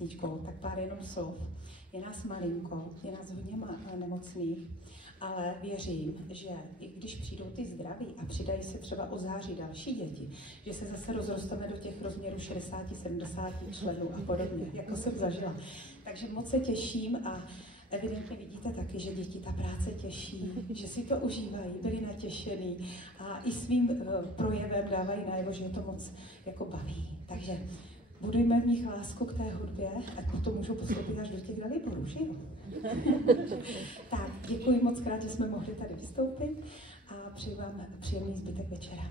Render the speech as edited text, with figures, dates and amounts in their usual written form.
písničkou, tak pár jenom slov. Je nás malinko, je nás hodně nemocných, ale věřím, že i když přijdou ty zdraví a přidají se třeba o září další děti, že se zase rozrosteme do těch rozměrů 60-70 členů a podobně, jako jsem zažila. Takže moc se těším a evidentně vidíte taky, že děti ta práce těší, že si to užívají, byli natěšený a i svým projevem dávají najevo, že je to moc jako baví. Takže budujme v nich lásku k té hudbě, ať potom můžou poslouchat až do těch Daliborů, že jo? Tak, děkuji moc krát, že jsme mohli tady vystoupit a přeji vám příjemný zbytek večera.